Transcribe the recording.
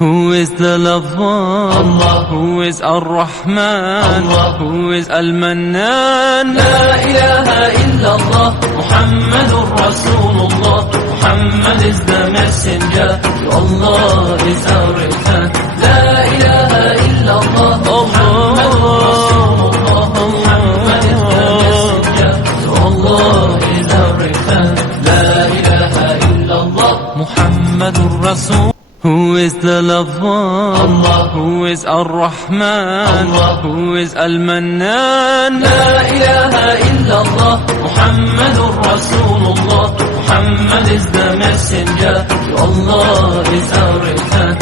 Who is the lover? Allah. Who is Ar-Rahman? Allah. Who is Al-Mannan? La ilaha illallah, Muhammadur Rasulullah. Muhammad is the messenger, to Allah is our return. La ilaha illallah, Muhammadur Rasulullah. Muhammad is the messenger, to Allah is our return. La ilaha illallah, Muhammadur Rasul. Who is the lover? Allah. Who is Ar-Rahman? Allah. Who is Al-Mannan? La ilaha illallah, Muhammadur Rasulullah. Muhammad is the messenger, to Allah is our return.